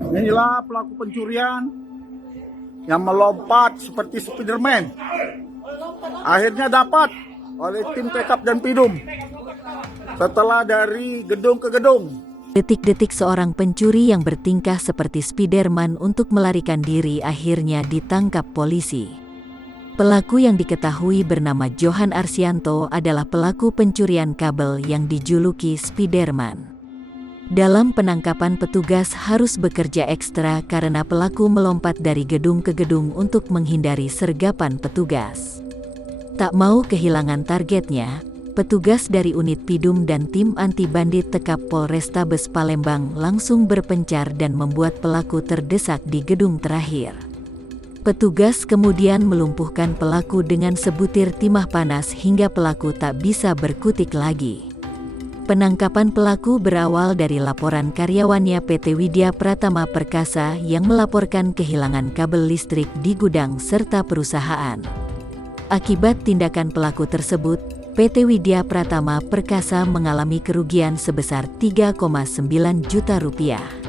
Inilah pelaku pencurian yang melompat seperti Spiderman. Akhirnya dapat oleh tim Tekap dan Pidum setelah dari gedung ke gedung. Detik-detik seorang pencuri yang bertingkah seperti Spiderman untuk melarikan diri akhirnya ditangkap polisi. Pelaku yang diketahui bernama Johan Arsianto adalah pelaku pencurian kabel yang dijuluki Spiderman. Dalam penangkapan, petugas harus bekerja ekstra karena pelaku melompat dari gedung ke gedung untuk menghindari sergapan petugas. Tak mau kehilangan targetnya, petugas dari unit Pidum dan tim anti bandit Tekap Polrestabes Palembang langsung berpencar dan membuat pelaku terdesak di gedung terakhir. Petugas kemudian melumpuhkan pelaku dengan sebutir timah panas hingga pelaku tak bisa berkutik lagi. Penangkapan pelaku berawal dari laporan karyawannya PT Widya Pratama Perkasa yang melaporkan kehilangan kabel listrik di gudang serta perusahaan. Akibat tindakan pelaku tersebut, PT Widya Pratama Perkasa mengalami kerugian sebesar 3,9 juta rupiah.